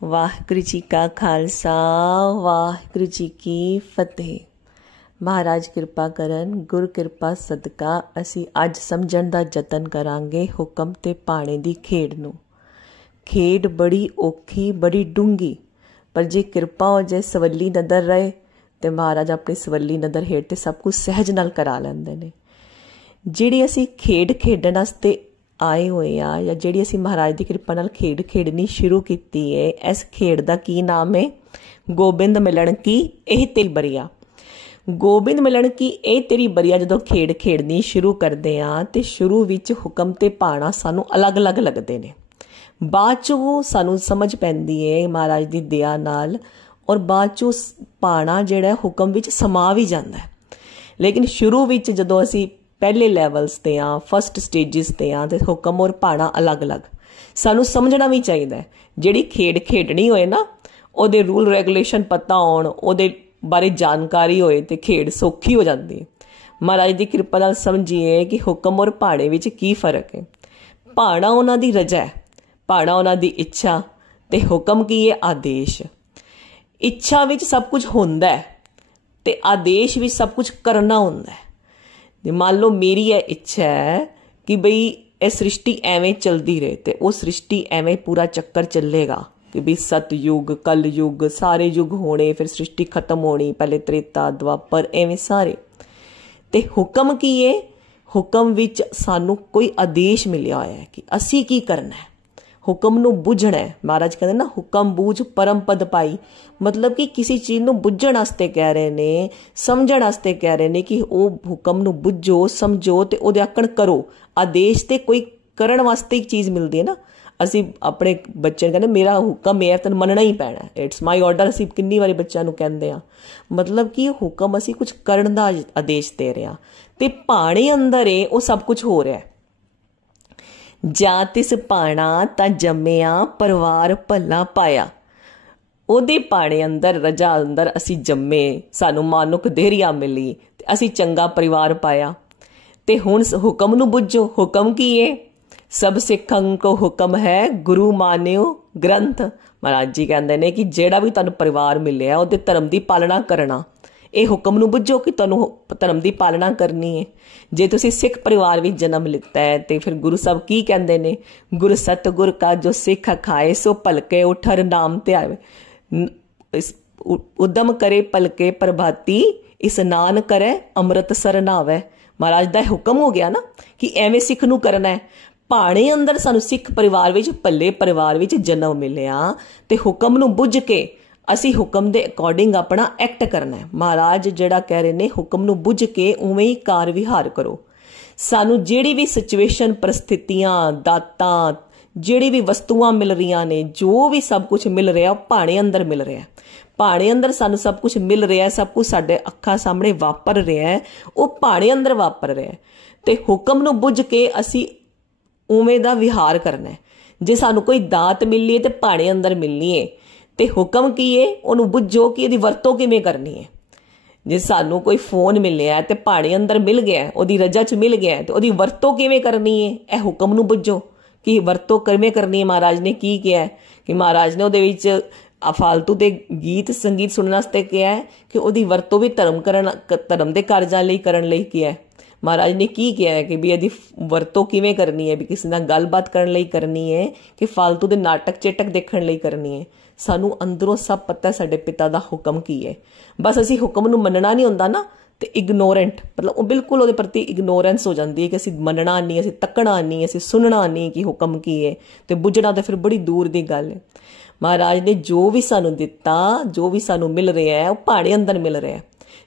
ਵਾਹਿਗੁਰੂ ਜੀ ਕਾ ਖਾਲਸਾ ਵਾਹਿਗੁਰੂ ਜੀ ਕੀ ਫਤਿਹ। ਮਹਾਰਾਜ ਕਿਰਪਾ ਕਰਨ, ਗੁਰ ਕਿਰਪਾ ਸਦਕਾ ਅਸੀਂ ਅੱਜ ਸਮਝਣ ਦਾ ਯਤਨ ਕਰਾਂਗੇ ਹੁਕਮ ਤੇ ਭਾਣੇ ਦੀ ਖੇਡ ਨੂੰ। ਖੇਡ ਬੜੀ ਔਖੀ, ਬੜੀ ਡੂੰਘੀ, ਪਰ ਜੇ ਕਿਰਪਾ ਹੋ ਜਾਏ, ਸਵੱਲੀ ਨਜ਼ਰ ਰਹੇ ਤੇ ਮਹਾਰਾਜ ਆਪਣੀ ਸਵੱਲੀ ਨਜ਼ਰ ਹੇਠ ਤੇ ਸਭ ਕੁਝ ਸਹਿਜ ਨਾਲ ਕਰਾ ਲੈਂਦੇ ਨੇ। ਜਿਹੜੀ ਅਸੀਂ ਖੇਡ ਖੇਡਣ ਵਾਸਤੇ ਆਏ ਹੋਏ ਆ ਜਾਂ ਜਿਹੜੀ ਅਸੀਂ ਮਹਾਰਾਜ ਦੀ ਕਿਰਪਾ ਨਾਲ ਖੇਡ ਖੇਡਣੀ ਸ਼ੁਰੂ ਕੀਤੀ ਹੈ, ਇਸ ਖੇਡ ਦਾ ਕੀ ਨਾਮ ਹੈ? ਗੋਬਿੰਦ ਮਿਲਣ ਕੀ ਇਹ ਤੇਰੀ ਬਰੀਆ। ਗੋਬਿੰਦ ਮਿਲਣ ਕੀ ਇਹ ਤੇਰੀ ਬਰੀਆ ਜਦੋਂ ਖੇਡ ਖੇਡਣੀ ਸ਼ੁਰੂ ਕਰਦੇ ਆ ਤੇ ਸ਼ੁਰੂ ਵਿੱਚ ਹੁਕਮ ਤੇ ਭਾਣਾ ਸਾਨੂੰ ਅਲੱਗ-ਅਲੱਗ ਲੱਗਦੇ ਨੇ। ਬਾਅਦ 'ਚ ਉਹ ਸਾਨੂੰ ਸਮਝ ਪੈਂਦੀ ਹੈ ਮਹਾਰਾਜ ਦੀ ਦਇਆ ਨਾਲ, ਔਰ ਬਾਅਦ 'ਚ ਭਾਣਾ ਜਿਹੜਾ ਹੁਕਮ ਵਿੱਚ ਸਮਾ ਵੀ ਜਾਂਦਾ ਹੈ। ਲੇਕਿਨ ਸ਼ੁਰੂ ਵਿੱਚ ਜਦੋਂ ਅਸੀਂ ਪਹਿਲੇ ਲੈਵਲਸ 'ਤੇ ਆ, ਫਸਟ ਸਟੇਜਿਸ 'ਤੇ ਆ, ਤੇ ਹੁਕਮ ਔਰ ਭਾਣਾ ਅਲੱਗ-ਅਲੱਗ ਸਾਨੂੰ ਸਮਝਣਾ ਵੀ ਚਾਹੀਦਾ। ਜਿਹੜੀ ਖੇਡ ਖੇਡਣੀ ਹੋਏ ਨਾ, ਉਹਦੇ ਰੂਲ ਰੈਗੂਲੇਸ਼ਨ ਪਤਾ ਹੋਣ, ਉਹਦੇ ਬਾਰੇ ਜਾਣਕਾਰੀ ਹੋਏ ਤੇ ਖੇਡ ਸੌਖੀ ਹੋ ਜਾਂਦੀ ਹੈ। ਮਹਾਰਾਜ ਦੀ ਕਿਰਪਾ ਨਾਲ ਸਮਝੀਏ ਕਿ ਹੁਕਮ ਔਰ ਭਾਣੇ ਵਿੱਚ ਕੀ ਫਰਕ ਹੈ। ਭਾਣਾ ਉਹਨਾਂ ਦੀ ਰਜਾ ਹੈ, ਭਾਣਾ ਉਹਨਾਂ ਦੀ ਇੱਛਾ, ਤੇ ਹੁਕਮ ਕੀ ਹੈ? ਆਦੇਸ਼। ਇੱਛਾ ਵਿੱਚ ਸਭ ਕੁਝ ਹੁੰਦਾ ਹੈ ਤੇ ਆਦੇਸ਼ ਵਿੱਚ ਸਭ ਕੁਝ ਕਰਨਾ ਹੁੰਦਾ ਹੈ। ਤੇ ਮੰਨ ਲਓ ਮੇਰੀ ਇਹ ਇੱਛਾ ਹੈ ਕਿ ਬਈ ਇਹ ਸ੍ਰਿਸ਼ਟੀ ਐਵੇਂ ਚਲਦੀ ਰਹੇ ਤੇ ਉਹ ਸ੍ਰਿਸ਼ਟੀ ਐਵੇਂ ਪੂਰਾ ਚੱਕਰ ਚੱਲੇਗਾ ਕਿ ਵੀ ਸਤਯੁਗ, ਕਲ ਯੁਗ, ਸਾਰੇ ਯੁਗ ਹੋਣੇ, ਫਿਰ ਸ੍ਰਿਸ਼ਟੀ ਖਤਮ ਹੋਣੀ, ਪਹਿਲੇ ਤ੍ਰੇਤਾ, ਦੁਆਪਰ, ਐਵੇਂ ਸਾਰੇ। ਤੇ ਹੁਕਮ ਕੀ ਹੈ? ਹੁਕਮ ਵਿੱਚ ਸਾਨੂੰ ਕੋਈ ਆਦੇਸ਼ ਮਿਲਿਆ ਹੋਇਆ ਹੈ ਕਿ ਅਸੀਂ ਕੀ ਕਰਨਾ ਹੈ। ਹੁਕਮ ਨੂੰ ਬੁੱਝਣਾ ਹੈ। ਮਹਾਰਾਜ ਕਹਿੰਦੇ ਨਾ, ਹੁਕਮ ਬੂਝ ਪਰਮ ਪਦ ਪਾਈ। ਮਤਲਬ ਕਿ ਕਿਸੇ ਚੀਜ਼ ਨੂੰ ਬੁੱਝਣ ਵਾਸਤੇ ਕਹਿ ਰਹੇ ਨੇ, ਸਮਝਣ ਵਾਸਤੇ ਕਹਿ ਰਹੇ ਨੇ ਕਿ ਉਹ ਹੁਕਮ ਨੂੰ ਬੁੱਝੋ, ਸਮਝੋ ਤੇ ਉਹਦੇ ਆਕਣ ਕਰੋ। ਆਦੇਸ਼ ਤੇ ਕੋਈ ਕਰਨ ਵਾਸਤੇ ਇੱਕ ਚੀਜ਼ ਮਿਲਦੀ ਹੈ ਨਾ। ਅਸੀਂ ਆਪਣੇ ਬੱਚੇ ਨੂੰ ਕਹਿੰਦੇ ਮੇਰਾ ਹੁਕਮ ਹੈ, ਤੈਨੂੰ ਮੰਨਣਾ ਹੀ ਪੈਣਾ, ਇਟਸ ਮਾਈ ਆਰਡਰ। ਅਸੀਂ ਕਿੰਨੀ ਵਾਰੀ ਬੱਚਿਆਂ ਨੂੰ ਕਹਿੰਦੇ ਆ। ਮਤਲਬ ਕਿ ਹੁਕਮ ਅਸੀਂ ਕੁਝ ਕਰਨ ਦਾ ਆਦੇਸ਼ ਦੇ ਰਹੇ ਹਾਂ ਤੇ ਭਾਣੇ ਅੰਦਰ ਉਹ ਸਭ ਕੁਝ ਹੋ ਰਿਹਾ। ਜਾਂ ਤਿਸ ਭਾਣਾ ਤਾਂ ਜੰਮਿਆ, ਪਰਿਵਾਰ ਭਲਾ ਪਾਇਆ। ਉਹਦੇ ਭਾਣੇ ਅੰਦਰ, ਰਜਾ ਅੰਦਰ ਅਸੀਂ ਜੰਮੇ, ਸਾਨੂੰ ਮਾਨੁਖ ਦੇਹਰੀਆ ਮਿਲੀ ਤੇ ਅਸੀਂ ਚੰਗਾ ਪਰਿਵਾਰ ਪਾਇਆ। ਤੇ ਹੁਣ ਹੁਕਮ ਨੂੰ ਬੁੱਝੋ। ਹੁਕਮ ਕੀ ਹੈ? ਸਭ ਸਿੱਖਾਂ ਕੋ ਹੁਕਮ ਹੈ, ਗੁਰੂ ਮਾਨਿਓ ਗ੍ਰੰਥ। ਮਹਾਰਾਜ ਜੀ ਕਹਿੰਦੇ ਨੇ ਕਿ ਜਿਹੜਾ ਵੀ ਤੁਹਾਨੂੰ ਪਰਿਵਾਰ ਮਿਲਿਆ ਉਹਦੇ ਧਰਮ ਦੀ ਪਾਲਣਾ ਕਰਨਾ। ਇਹ ਹੁਕਮ ਨੂੰ ਬੁੱਝੋ ਕਿ ਤੁਹਾਨੂੰ ਧਰਮ ਦੀ ਪਾਲਣਾ ਕਰਨੀ ਹੈ। ਜੇ ਤੁਸੀਂ ਸਿੱਖ ਪਰਿਵਾਰ ਵਿੱਚ ਜਨਮ ਲਿੱਤਾ ਹੈ ਤੇ ਫਿਰ ਗੁਰੂ ਸਾਹਿਬ ਕੀ ਕਹਿੰਦੇ ਨੇ? ਗੁਰ ਸਤਿਗੁਰ ਕਾ ਜੋ ਸਿੱਖ ਖਾਏ, ਸੋ ਭਲਕੇ ਉਠਰ ਨਾਮ ਧਿਆਵੇ। ਉਦਮ ਕਰੇ ਭਲਕੇ ਪ੍ਰਭਾਤੀ, ਇਸਨਾਨ ਕਰੇ ਅੰਮ੍ਰਿਤਸਰ ਨਹਾਵੇ। ਮਹਾਰਾਜ ਦਾ ਹੁਕਮ ਹੋ ਗਿਆ ਨਾ ਕਿ ਐਵੇਂ ਸਿੱਖ ਨੂੰ ਕਰਨਾ ਹੈ। ਭਾਣੇ ਅੰਦਰ ਸਾਨੂੰ ਸਿੱਖ ਪਰਿਵਾਰ ਵਿੱਚ, ਭੱਲੇ ਪਰਿਵਾਰ ਵਿੱਚ ਜਨਮ ਮਿਲਿਆ ਤੇ ਹੁਕਮ ਨੂੰ ਬੁੱਝ ਕੇ ਅਸੀਂ ਹੁਕਮ ਦੇ ਅਕੋਰਡਿੰਗ ਆਪਣਾ ਐਕਟ ਕਰਨਾ ਹੈ। ਮਹਾਰਾਜ ਜਿਹੜਾ ਕਹਿ ਰਹੇ ਨੇ, ਹੁਕਮ ਨੂੰ ਬੁੱਝ ਕੇ ਉਵੇਂ ਹੀ ਕਾਰ ਵਿਹਾਰ ਕਰੋ। ਸਾਨੂੰ ਜਿਹੜੀ ਵੀ ਸਿਚੁਏਸ਼ਨ, ਪਰਿਸਥਿਤੀਆਂ, ਦਾਤਾਂ, ਜਿਹੜੀ ਵੀ ਵਸਤੂਆਂ ਮਿਲ ਰਹੀਆਂ ਨੇ, ਜੋ ਵੀ ਸਭ ਕੁਝ ਮਿਲ ਰਿਹਾ ਉਹ ਭਾਣੇ ਅੰਦਰ ਮਿਲ ਰਿਹਾ। ਭਾਣੇ ਅੰਦਰ ਸਾਨੂੰ ਸਭ ਕੁਝ ਮਿਲ ਰਿਹਾ, ਸਭ ਕੁਝ ਸਾਡੇ ਅੱਖਾਂ ਸਾਹਮਣੇ ਵਾਪਰ ਰਿਹਾ, ਉਹ ਭਾਣੇ ਅੰਦਰ ਵਾਪਰ ਰਿਹਾ। ਤੇ ਹੁਕਮ ਨੂੰ ਬੁੱਝ ਕੇ ਅਸੀਂ ਉਵੇਂ ਦਾ ਵਿਹਾਰ ਕਰਨਾ। ਜੇ ਸਾਨੂੰ ਕੋਈ ਦਾਤ ਮਿਲੀ ਹੈ ਤੇ ਭਾਣੇ ਅੰਦਰ ਮਿਲਣੀ ਹੈ। ਤੇ ਹੁਕਮ ਕੀ ਹੈ? ਉਹਨੂੰ ਬੁੱਝੋ ਕਿ ਇਹਦੀ ਵਰਤੋਂ ਕਿਵੇਂ ਕਰਨੀ ਹੈ। ਜੇ ਸਾਨੂੰ ਕੋਈ ਫੋਨ ਮਿਲਿਆ ਤੇ ਭਾਣੇ ਅੰਦਰ ਮਿਲ ਗਿਆ, ਉਹਦੀ ਰਜਾ 'ਚ ਮਿਲ ਗਿਆ, ਤੇ ਉਹਦੀ ਵਰਤੋਂ ਕਿਵੇਂ ਕਰਨੀ ਹੈ? ਇਹ ਹੁਕਮ ਨੂੰ ਬੁੱਝੋ ਕਿ ਵਰਤੋਂ ਕਿਵੇਂ ਕਰਨੀ ਹੈ। ਮਹਾਰਾਜ ਨੇ ਕੀ ਕਿਹਾ ਕਿ ਮਹਾਰਾਜ ਨੇ ਉਹਦੇ ਵਿੱਚ ਫਾਲਤੂ ਦੇ ਗੀਤ ਸੰਗੀਤ ਸੁਣਨ ਵਾਸਤੇ ਕਿਹਾ ਹੈ ਕਿ ਉਹਦੀ ਵਰਤੋਂ ਵੀ ਧਰਮ ਦੇ ਕਾਰਜਾਂ ਲਈ ਕਰਨ ਲਈ ਕਿਹਾ। ਮਹਾਰਾਜ ਨੇ ਕੀ ਕਿਹਾ ਹੈ ਕਿ ਵੀ ਇਹਦੀ ਵਰਤੋਂ ਕਿਵੇਂ ਕਰਨੀ ਹੈ, ਵੀ ਕਿਸੇ ਨਾਲ ਗੱਲਬਾਤ ਕਰਨ ਲਈ ਕਰਨੀ ਹੈ ਕਿ ਫਾਲਤੂ ਦੇ ਨਾਟਕ ਚੇਟਕ ਦੇਖਣ ਲਈ ਕਰਨੀ ਹੈ। ਸਾਨੂੰ ਅੰਦਰੋਂ ਸਭ ਪਤਾ ਸਾਡੇ ਪਿਤਾ ਦਾ ਹੁਕਮ ਕੀ ਹੈ। ਬਸ ਅਸੀਂ ਹੁਕਮ ਨੂੰ ਮੰਨਣਾ ਨਹੀਂ ਹੁੰਦਾ ਨਾ, ਤੇ ਇਗਨੋਰੈਂਟ, ਮਤਲਬ ਉਹ ਬਿਲਕੁਲ ਉਹਦੇ ਪ੍ਰਤੀ ਇਗਨੋਰੈਂਸ ਹੋ ਜਾਂਦੀ ਹੈ ਕਿ ਅਸੀਂ ਮੰਨਣਾ ਨਹੀਂ, ਅਸੀਂ ਤੱਕਣਾ ਨਹੀਂ, ਅਸੀਂ ਸੁਣਨਾ ਨਹੀਂ ਕਿ ਹੁਕਮ ਕੀ ਹੈ। ਤੇ ਬੁੱਝਣਾ ਤਾਂ ਫਿਰ ਬੜੀ ਦੂਰ ਦੀ ਗੱਲ ਹੈ। ਮਹਾਰਾਜ ਨੇ ਜੋ ਵੀ ਸਾਨੂੰ ਦਿੱਤਾ, ਜੋ ਵੀ ਸਾਨੂੰ ਮਿਲ ਰਿਹਾ ਹੈ, ਉਹ ਭਾਣੇ ਅੰਦਰ ਮਿਲ ਰਿਹਾ।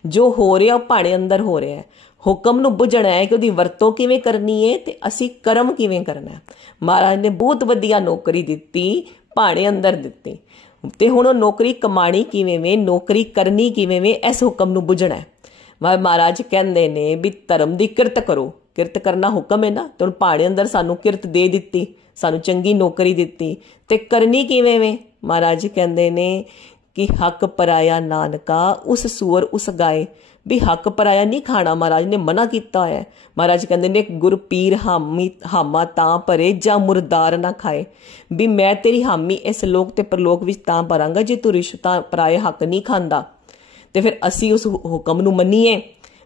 ਜੋ ਹੋ ਰਿਹਾ ਉਹ ਭਾਣੇ ਅੰਦਰ ਹੋ ਰਿਹਾ। ਹੁਕਮ ਨੂੰ ਬੁੱਝਣਾ ਹੈ ਕਿ ਉਹਦੀ ਵਰਤੋਂ ਕਿਵੇਂ ਕਰਨੀ ਹੈ ਤੇ ਅਸੀਂ ਕਰਮ ਕਿਵੇਂ ਕਰਨਾ। ਮਹਾਰਾਜ ਨੇ ਬਹੁਤ ਵਧੀਆ ਨੌਕਰੀ ਦਿੱਤੀ, ਭਾਣੇ ਅੰਦਰ ਦਿੱਤੀ। ਤੇ ਹੁਣ ਉਹ ਨੌਕਰੀ ਕਮਾਣੀ ਕਿਵੇਂ ਵੇ, ਨੌਕਰੀ ਕਰਨੀ ਕਿਵੇਂ ਵੇ, ਇਸ ਹੁਕਮ ਨੂੰ ਬੁੱਝਣਾ ਹੈ। ਮਹਾਰਾਜ ਕਹਿੰਦੇ ਨੇ ਵੀ ਧਰਮ ਦੀ ਕਿਰਤ ਕਰੋ। ਕਿਰਤ ਕਰਨਾ ਹੁਕਮ ਹੈ ਨਾ, ਤੇ ਹੁਣ ਭਾਣੇ ਅੰਦਰ ਸਾਨੂੰ ਕਿਰਤ ਦੇ ਦਿੱਤੀ, ਸਾਨੂੰ ਚੰਗੀ ਨੌਕਰੀ ਦਿੱਤੀ। ਤੇ ਕਰਨੀ ਕਿਵੇਂ ਵੇ? ਮਹਾਰਾਜ ਕਹਿੰਦੇ ਨੇ ਕਿ ਹੱਕ ਪਰਾਇਆ ਨਾਨਕਾ, ਉਸ ਸੂਰ ਉਸ ਗਾਏ। भी हक पराया नहीं खाना, महाराज ने मना किया है। महाराज कहते ने गुर पीर हामा तां भरे जा मुरदार ना खाए, भी मैं तेरी हामी इस लोक ते परलोक विच तां भरांगा जे तू रिश्वतां पराए हक नहीं खांदा। ते फिर असी उस हुक्म नूं मन्नीए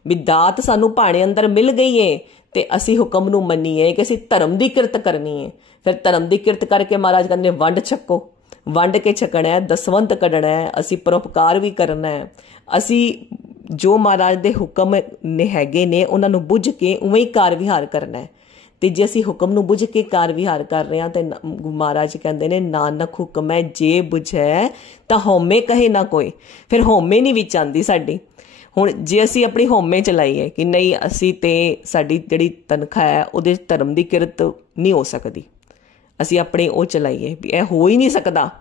भी दात सानू भाणे अंदर मिल गई है, ते असी हुक्म नूं मन्नीए कि असी धर्म की किरत करनी है। फिर धर्म की किरत करके महाराज कहते वंड छको, वंड के छकना है, दसवंत कढ़ना है, असी परोपकार भी करना है। असी जो महाराज दे हुक्म ने हैगे ने उन्हां नूं बुझ के उवें ही कार विहार करना है। ते जे असी हुक्म नूं बुझ के कार विहार कर रहे हैं, तो महाराज कहते ने नानक हुक्म है जे बुझै तां होमे कहे ना कोई। फिर होमे नहीं विच आंदी साडी। हुण जे असी अपनी होमे चलाईए कि नहीं असी ते साडी जिहड़ी तनख्वाह है उहदे धर्म की किरत नहीं हो सकती, असी अपने वो चलाईए भी यह हो ही नहीं सकता,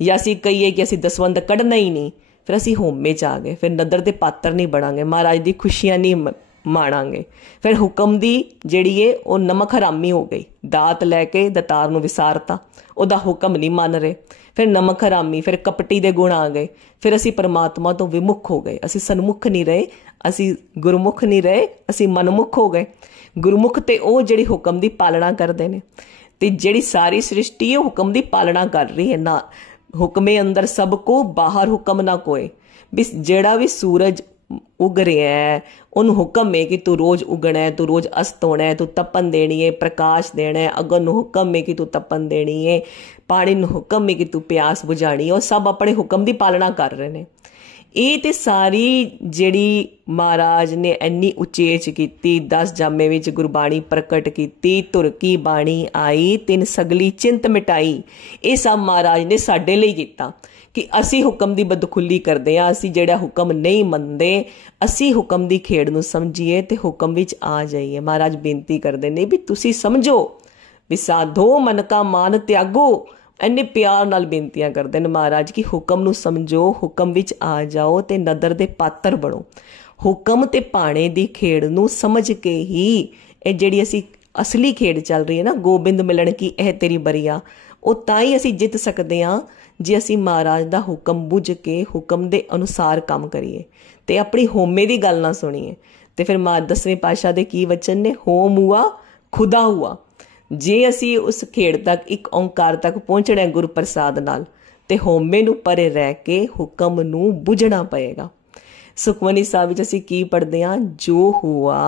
या असी कहीए कि असी दसवंध कढ़ना ही नहीं, फिर असी होमे च आ गए, फिर नदर के पात्र नहीं बनांगे, महाराज की खुशियां नहीं माणांगे। फिर हुक्म की जिहड़ी है वो नमक हरामी हो गई, दात लैके दतार नूं विसारता, उहदा हुक्म नहीं मान रहे, फिर नमक हरामी, फिर कपटी दे गुण आ गए, फिर असी परमात्मा तो विमुख हो गए, असी सन्मुख नहीं रहे, असी गुरमुख नहीं रहे, असी मनमुख हो गए। गुरमुख ते वो जिहड़ी हुक्म की पालना करते हैं, ते जिहड़ी सारी सृष्टि है हुक्म की पालना कर रही है ना। हुक्मे अंदर सबको बाहर हुक्म ना कोई, भी जेड़ा भी सूरज उग रहा है उन हुक्म है कि तू रोज उगना है, तू रोज अस्त होना है, तू तपन देनी है, प्रकाश देना है, अग्नि नूं हुक्म है कि तू तपन देनी है, पानी नूं हुक्म है कि तू प्यास बुझानी है, और सब अपने हुक्म की पालना कर रहे हैं। ये ते सारी जिहड़ी महाराज ने इन्नी उचेच की, 10 जामे विच गुरबाणी प्रकट की, तुर की बाणी आई तिन सगली चिंत मिटाई, ये सब महाराज ने साडे लई कीता कि असी हुक्म की बदखुली करते हैं, असी जिहड़ा हुक्म नहीं मनते, असी हुक्म की खेड़ नूं समझीए ते हुक्म विच आ जाइए। महाराज बेनती करते ने भी तुसी समझो, भी साधो मन का मान त्यागो, इन्ने प्यार नाल बेनतियां करते हैं महाराज कि हुक्म नूं समझो, हुक्म विच आ जाओ ते नदर दे पात्र बनो। हुक्म ते भाणे दी खेड़ नूं समझ के ही ये जिहड़ी असी असली खेड़ चल रही है ना, गोबिंद मिलन की एह तेरी बरिया, वो तां ही असी जित सकते हाँ जे असी महाराज दा हुक्म बुझ के हुक्म दे अनुसार काम करिए ते अपनी होमे दी गल ना सुनिए। ते फिर 10वें पातशाह दे की वचन ने, होम हुआ खुदा हुआ। जे असी उस खेड़ तक एक ओंकार तक पहुंचना है गुरु प्रसाद नाल, ते होमे नूं परे रह के हुक्म नूं बुझना पएगा। सुखमनी साहिब विच असी की पढ़दे हां, जो हुआ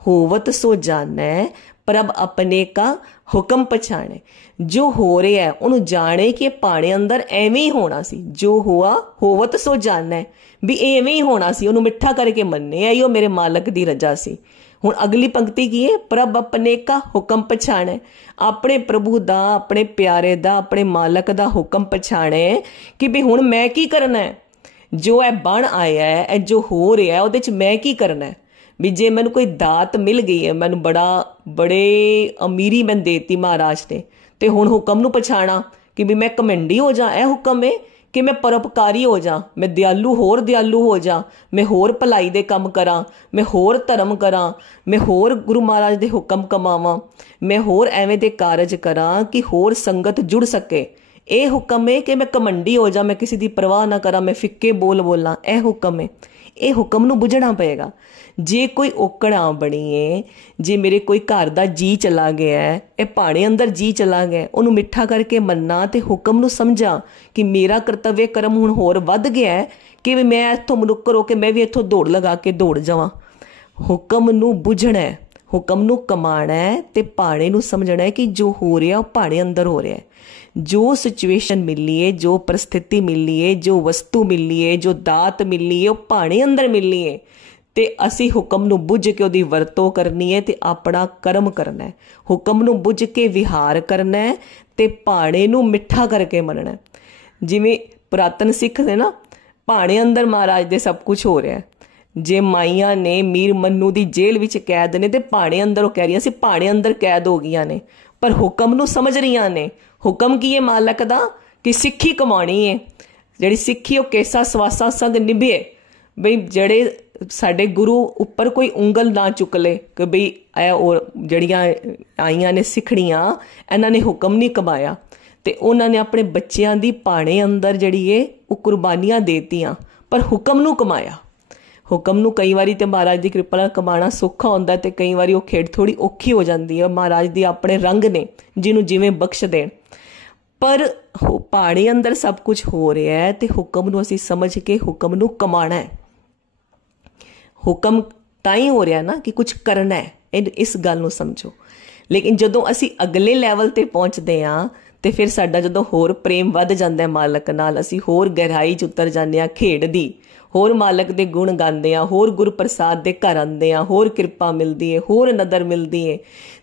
होवत सो जानै प्रभ अपने का हुक्म पछाणे। जो हो रहा है उन्होंने जाने कि पाने अंदर एवें ही होना सी, जो हुआ होवत सो जानै भी एवें ही होना सी, उन्होंने मिठा करके मन्ने आइयो मेरे मालक दी रजा सी। हुण अगली पंक्ति की है, प्रभ अपने का हुक्म पछाणे, अपने प्रभु दा, अपने प्यारे दा, अपने मालक दा हुक्म पछाणे कि भी हुण मैं की करना है, जो है बन आया है, जो हो रहा है उहदे च मैं की करना है। भी जे मैनू कोई दात मिल गई है, मैनू बड़े अमीरी मैंने देती महाराज ने, ते हुण हुक्म नूं पछाणा कि भी मैं घमंडी हो जा, यह हुक्म है कि मैं परोपकारी हो जा, मैं दयालु होर दयालु हो जा, मैं होर भलाई दे कम करा, मैं होर धर्म करा, मैं होर गुरु महाराज दे हुक्म कमावां, मैं होर एवें दे कारज करा कि होर संगत जुड़ सके। यह हुक्म है कि मैं घमंडी हो जा, मैं किसी की परवाह ना करा, मैं फिक्के बोल बोला, यह हुक्म है। यह हुक्म नूं बुझना पएगा। जे कोई औकड़ा बनी है, जे मेरे कोई घर दा जी चला गया है, ये भाणे अंदर जी चला गया, उन्होंने मिठा करके मन्ना ते हुक्म नूं समझा कि मेरा कर्तव्य कर्म हुण होर वध गया है कि मैं इत्थों मनुक्कर होकर मैं भी इत्थों दौड़ लगा के दौड़ जावां। हुक्म नूं बुझना है, हुक्म नूं कमाना है ते भाणे नूं समझना है कि जो हो रहा वो भाणे अंदर हो रहा है। जो सिचुएशन मिली है, जो परिस्थिति मिली है, जो वस्तु मिली है, जो दात मिली है, वो भाणे अंदर मिली है, ते असी हुक्म नूं बुझ के उहदी वरतों करनी है ते अपना कर्म करना है। हुक्म नूं बुझ के विहार करना है ते भाणे नूं मिठा करके मनना है। जिवें पुरातन सिख ने ना, भाणे अंदर महाराज दे सब कुछ हो रहा है। जे माइया ने मीर मन्नू दी जेल विच कैद ने ते भाणे अंदर वो कह रही सी भाणे अंदर कैद हो गई ने, पर हुक्म नूं समझ रही ने। हुक्म की है मालक दा कि सिक्खी कमानी है, जिहड़ी सिक्खी वो केसा सवासा संग निभे, बई जड़े साडे गुरु उपर कोई उंगल ना चुक ले कि बई ए और जड़ियां आईयां ने सिखड़ियां इन्हां ने हुक्म नहीं कमाया, ते उन्होंने अपने बच्चों की भाणे अंदर जड़ी है वो कुर्बानियां देतियां, पर हुक्म नूं कमाया। ਹੁਕਮ ਨੂੰ ਕਈ ਵਾਰੀ ਤੇ ਮਹਾਰਾਜ ਦੀ ਕਿਰਪਾ ਨਾਲ ਕਮਾਉਣਾ ਸੌਖਾ ਹੁੰਦਾ ਤੇ ਕਈ ਵਾਰੀ ਉਹ ਖੇਡ ਥੋੜੀ ਔਖੀ ਹੋ ਜਾਂਦੀ ਹੈ। ਮਹਾਰਾਜ ਦੇ ਆਪਣੇ ਰੰਗ ਨੇ ਜਿਹਨੂੰ ਜਿਵੇਂ ਬਖਸ਼ ਦੇਣ। ਪਰ ਪਹਾੜੀ ਅੰਦਰ ਸਭ ਕੁਝ ਹੋ ਰਿਹਾ ਹੈ ਤੇ ਹੁਕਮ ਨੂੰ ਅਸੀਂ ਸਮਝ ਕੇ ਹੁਕਮ ਨੂੰ ਕਮਾਣਾ ਹੈ। ਹੁਕਮ ਤਾਂ ਹੀ ਹੋ ਰਿਹਾ ਨਾ ਕਿ ਕੁਝ ਕਰਨਾ ਹੈ, ਇਸ ਗੱਲ ਨੂੰ ਸਮਝੋ। ਲੇਕਿਨ ਜਦੋਂ ਅਸੀਂ ਅਗਲੇ ਲੈਵਲ ਤੇ ਪਹੁੰਚਦੇ ਹਾਂ ਤੇ ਫਿਰ ਸਾਡਾ ਜਦੋਂ ਹੋਰ ਪ੍ਰੇਮ ਵੱਧ ਜਾਂਦਾ ਮਾਲਕ ਨਾਲ, ਅਸੀਂ ਹੋਰ ਗਹਿਰਾਈ 'ਚ ਉਤਰ ਜਾਂਦੇ ਹਾਂ ਖੇਡ ਦੀ, ਹੋਰ ਮਾਲਕ ਦੇ ਗੁਣ ਗਾਉਂਦੇ ਹਾਂ, ਹੋਰ ਗੁਰਪ੍ਰਸਾਦ ਦੇ ਘਰ ਆਉਂਦੇ ਹਾਂ, ਹੋਰ ਕਿਰਪਾ ਮਿਲਦੀ ਹੈ, ਹੋਰ ਨਦਰ ਮਿਲਦੀ ਹੈ।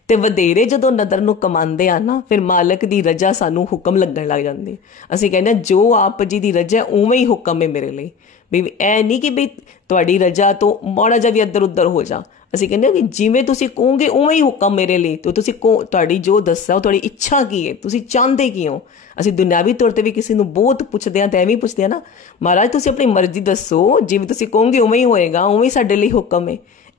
ਤੇ ਵਧੇਰੇ ਜਦੋਂ ਨਦਰ ਨੂੰ ਕਮਾਉਂਦੇ ਆ ਨਾ, ਫਿਰ ਮਾਲਕ ਦੀ ਰਜਾ ਸਾਨੂੰ ਹੁਕਮ ਲੱਗਣ ਲੱਗ ਜਾਂਦੀ। ਅਸੀਂ ਕਹਿੰਦੇ ਹਾਂ ਜੋ ਆਪ ਜੀ ਦੀ ਰਜਾ ਉਵੇਂ ਹੀ ਹੁਕਮ ਹੈ ਮੇਰੇ ਲਈ। ਵੀ ਇਹ ਨਹੀਂ ਕਿ ਬਈ ਤੁਹਾਡੀ ਰਜਾ ਤੋਂ ਮਾੜਾ ਜਿਹਾ ਵੀ ਇੱਧਰ ਉੱਧਰ ਹੋ ਜਾ। ਅਸੀਂ ਕਹਿੰਦੇ ਹਾਂ ਕਿ ਜਿਵੇਂ ਤੁਸੀਂ ਕਹੋਗੇ ਉਵੇਂ ਹੀ ਹੁਕਮ ਮੇਰੇ ਲਈ। ਤੇ ਤੁਸੀਂ ਤੁਹਾਡੀ ਜੋ ਦੱਸਿਆ ਉਹ ਤੁਹਾਡੀ ਇੱਛਾ ਕੀ ਹੈ, ਤੁਸੀਂ ਚਾਹੁੰਦੇ ਕੀ ਹੋ। ਅਸੀਂ ਦੁਨਿਆਵੀ ਤੌਰ ਤੇ ਵੀ ਕਿਸੇ ਨੂੰ ਬਹੁਤ ਪੁੱਛਦੇ ਹਾਂ ਤੇ ਐਵੇਂ ਪੁੱਛਦੇ ਹਾਂ ਨਾ, ਮਹਾਰਾਜ ਤੁਸੀਂ ਆਪਣੀ ਮਰਜ਼ੀ ਦੱਸੋ, ਜਿਵੇਂ ਤੁਸੀਂ ਕਹੋਗੇ ਉਵੇਂ ਹੀ ਹੋਏਗਾ, ਉਵੇਂ ਹੀ ਸਾਡੇ ਲਈ ਹੁਕਮ ਹੈ।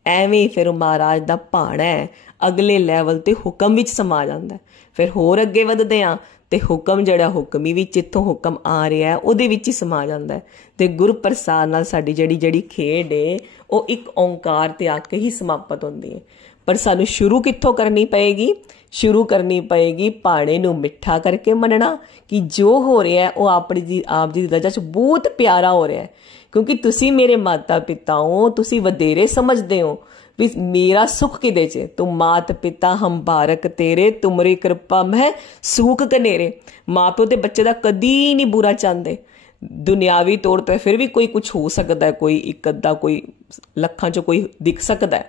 ਐਵੇਂ ਫਿਰ ਮਹਾਰਾਜ ਦਾ ਭਾਣਾ ਹੈ, ਅਗਲੇ ਲੈਵਲ ਤੇ ਹੁਕਮ ਵਿੱਚ ਸਮਾ ਜਾਂਦਾ। ਫਿਰ ਹੋਰ ਅੱਗੇ ਵੱਧਦੇ ਹਾਂ ਤੇ ਹੁਕਮ ਜਿਹੜਾ ਹੁਕਮੀ ਵਿੱਚ ਜਿੱਥੋਂ ਹੁਕਮ ਆ ਰਿਹਾ ਉਹਦੇ ਵਿੱਚ ਹੀ ਸਮਾ ਜਾਂਦਾ। ਤੇ ਗੁਰਪ੍ਰਸਾਦ ਨਾਲ ਸਾਡੀ ਜਿਹੜੀ ਖੇਡ ਹੈ ਉਹ ਇੱਕ ਓਂਕਾਰ ਤੇ ਆ ਕੇ ਹੀ ਸਮਾਪਤ ਹੁੰਦੀ ਹੈ। ਪਰ ਸਾਨੂੰ ਸ਼ੁਰੂ ਕਿੱਥੋਂ ਕਰਨੀ ਪਏਗੀ? ਸ਼ੁਰੂ ਕਰਨੀ ਪਏਗੀ ਭਾਣੇ ਨੂੰ ਮਿੱਠਾ ਕਰਕੇ ਮੰਨਣਾ ਕਿ ਜੋ ਹੋ ਰਿਹਾ ਉਹ ਆਪ ਜੀ ਦੀ ਰਜਾ 'ਚ ਬਹੁਤ ਪਿਆਰਾ ਹੋ ਰਿਹਾ। ਕਿਉਂਕਿ ਤੁਸੀਂ ਮੇਰੇ ਮਾਤਾ ਪਿਤਾ ਹੋ, ਤੁਸੀਂ ਵਧੇਰੇ ਸਮਝਦੇ ਹੋ ਵੀ ਮੇਰਾ ਸੁੱਖ ਕਿਦੇ 'ਚ। ਤੂੰ ਮਾਤ ਪਿਤਾ ਹਮ ਬਾਰਕ ਤੇਰੇ, ਤੁਮਰੀ ਕਿਰਪਾ ਮੈਂ ਸੂਖ ਕਨੇਰੇ। ਮਾਂ ਪਿਓ ਤੇ ਬੱਚੇ ਦਾ ਕਦੀ ਨਹੀਂ ਬੁਰਾ ਚਾਹੁੰਦੇ। ਦੁਨਿਆਵੀ ਤੌਰ ਤੇ ਫਿਰ ਵੀ ਕੋਈ ਕੁਛ ਹੋ ਸਕਦਾ, ਕੋਈ ਇੱਕ ਅੱਧਾ, ਕੋਈ ਲੱਖਾਂ 'ਚ ਕੋਈ ਦਿਖ ਸਕਦਾ,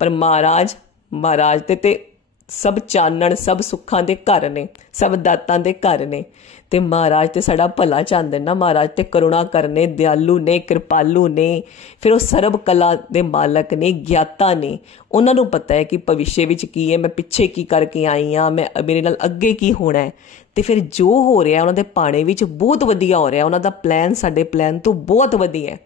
ਪਰ ਮਹਾਰਾਜ ਤੇ ਸਭ ਚਾਨਣ, ਸਭ ਸੁੱਖਾਂ ਦੇ ਘਰ ਨੇ, ਸਭ ਦਾਤਾਂ ਦੇ ਘਰ ਨੇ। ਤੇ ਮਹਾਰਾਜ ਤੇ ਸਾਡਾ ਭਲਾ ਚਾਹੁੰਦੇ ਨਾ। ਮਹਾਰਾਜ ਤੇ ਕਰੁਣਾ ਕਰਨੇ, ਦਿਆਲੂ ਨੇ, ਕਿਰਪਾਲੂ ਨੇ। ਫਿਰ ਉਹ ਸਰਬ ਕਲਾ ਦੇ ਮਾਲਕ ਨੇ, ਗਿਆਤਾ ਨੇ। ਉਹਨਾਂ ਨੂੰ ਪਤਾ ਹੈ ਕਿ ਭਵਿੱਖ ਵਿੱਚ ਕੀ ਹੈ, ਮੈਂ ਪਿੱਛੇ ਕੀ ਕਰਕੇ ਆਈ ਹਾਂ, ਮੇਰੇ ਨਾਲ ਅੱਗੇ ਕੀ ਹੋਣਾ ਹੈ। ਤੇ ਫਿਰ ਜੋ ਹੋ ਰਿਹਾ ਉਹਨਾਂ ਦੇ ਭਾਣੇ ਵਿੱਚ ਬਹੁਤ ਵਧੀਆ ਹੋ ਰਿਹਾ। ਉਹਨਾਂ ਦਾ ਪਲਾਨ ਸਾਡੇ ਪਲਾਨ ਤੋਂ ਬਹੁਤ ਵਧੀਆ।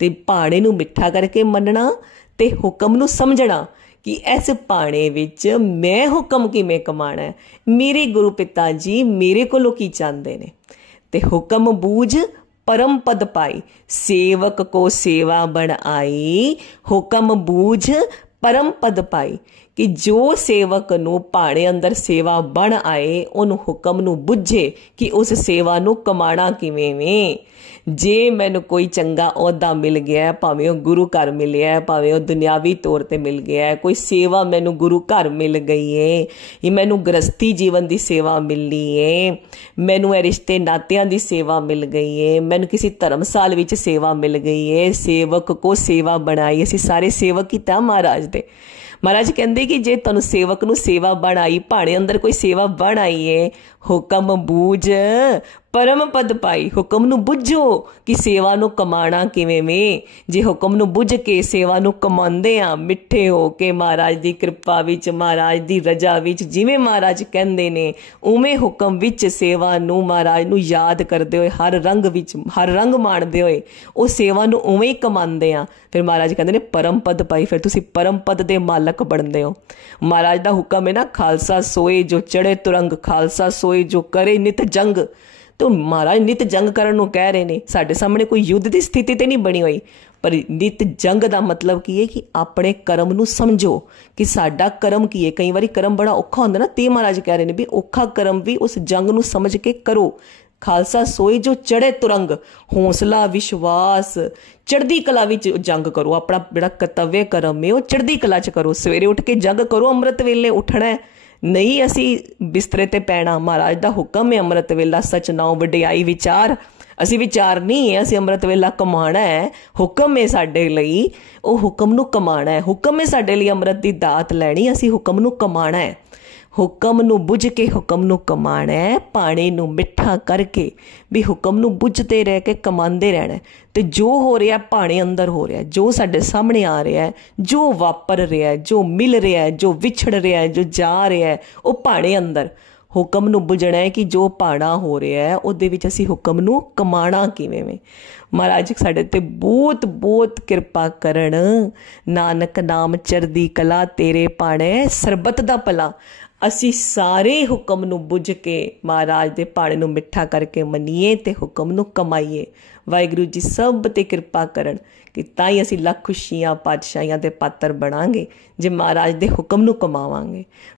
ਤੇ ਭਾਣੇ ਨੂੰ ਮਿੱਠਾ ਕਰਕੇ ਮੰਨਣਾ ਤੇ ਹੁਕਮ ਨੂੰ ਸਮਝਣਾ ਕਿ ਇਸ ਭਾਣੇ ਵਿੱਚ ਮੈਂ ਹੁਕਮ ਕਿਵੇਂ ਕਮਾਣਾ ਹੈ, ਮੇਰੇ ਗੁਰੂ ਪਿਤਾ ਜੀ ਮੇਰੇ ਕੋਲੋਂ ਕੀ ਚਾਹੁੰਦੇ ਨੇ। ਤੇ ਹੁਕਮ ਬੂਝ परम पद पाई, सेवक को सेवा बन आई, हुक्म बूझ परम पद पाई। कि जो सेवक नू भाणे अंदर सेवा बन आए, उन हुक्म नू बुझे कि उस सेवा नू कमाना किवें वे। जे मैनू कोई चंगा अहुदा मिल गया, भावें वह गुरु घर मिलिया, भावें वह दुनियावी तौर पर मिल गया, कोई सेवा मैनू गुरु घर मिल गई है, या मैनू गृहस्थी जीवन की सेवा मिली है, मैनू रिश्ते नातियां की सेवा मिल गई है, मैनू किसी धर्मसाल विच सेवा मिल गई है, सेवक को सेवा बनाई। असीं सारे सेवक ही तां महाराज दे। महाराज कहते कि जे तुहानू सेवक नू सेवा बन आई, भाणे अंदर कोई सेवा बन आई है, हुक्म बूझ परम पद पाई। हुक्म नू बुझो कि सेवा नू कमाना किवें वे। जे हुक्म नू बुझ के सेवा नू कमांदे आ, मिठे हो के महाराज दी कृपा विच, महाराज दी रजा विच, जिवें महाराज कहंदे ने उवें हुक्म विच सेवा नू महाराज नू याद करदे होए, हर रंग विच हर रंग माणदे होए ओ सेवा नू उवें कमांदे आ। फिर महाराज कहंदे ने परम पद पाई, फिर तुसीं परम पद दे मालक बनदे हो। महाराज दा हुक्म है ना, खालसा सोए जो चढ़े तुरंग, खालसा सोए जो करे नित जंग। तो महाराज नित जंग करन नूं कह रहे ने। साडे सामने कोई युद्ध की स्थिति तो नहीं बनी हुई, पर नित जंग का मतलब की है कि अपने कर्म नूं समझो कि साडा कर्म की है। कई बारी कर्म बड़ा औखा हुंदा ना, ते महाराज कह रहे ने भी औखा कर्म भी उस जंग नूं समझ के करो। खालसा सोए जो चढ़े तुरंग, हौसला विश्वास चढ़दी कला विच जंग करो। अपना जिहड़ा कर्तव्य कर्म है वह चढ़दी कला च करो। सवेरे उठ के जंग करो, अमृत वेले उठना है, नहीं असी बिस्तरे ते पैना। महाराज दा हुक्म है अमृत वेला सच नाउ वडियाई विचार। असी विचार नहीं है, असी अमृत वेला कमाना है। हुक्म है साडे लई, ओ हुक्म नू कमाना है। हुक्म है साडे लई अमृत दी दात लैनी, असी हुक्म नू कमाना है। हुक्म नू बुझ के हुक्म नू कमाना है, पानी नू मिठा करके भी हुक्म नू बुझते रह के कमांदे रहना है। तो जो हो रहा है भाणे अंदर हो रहा है, जो साडे सामने आ रहा है, जो वापर रहा है, जो मिल रहा है, जो विछड़ रहा है, जो जा रहा है, वो भाणे अंदर हुक्म नू बुझना है कि जो भाणा हो रहा है उहदे विच असीं हुक्म नू कमाना किवें वे। महाराज साडे ते बहुत बहुत किरपा करन। नानक नाम चढ़दी कला तेरे भाणे सरबत दा भला। ਅਸੀਂ ਸਾਰੇ ਹੁਕਮ ਨੂੰ ਬੁੱਝ ਕੇ ਮਹਾਰਾਜ ਦੇ ਭਾਣੇ ਨੂੰ ਮਿੱਠਾ ਕਰਕੇ ਮੰਨੀਏ ਤੇ ਹੁਕਮ ਨੂੰ ਕਮਾਈਏ। ਵਾਹਿਗੁਰੂ ਜੀ ਸਭ ਤੇ ਕਿਰਪਾ ਕਰਨ ਕਿ ਤਾਂ ਹੀ ਅਸੀਂ ਲੱਖ ਖੁਸ਼ੀਆਂ ਪਾਤਸ਼ਾਹੀਆਂ ਦੇ ਪਾਤਰ ਬਣਾਂਗੇ ਜੇ ਮਹਾਰਾਜ ਦੇ ਹੁਕਮ ਨੂੰ ਕਮਾਵਾਂਗੇ।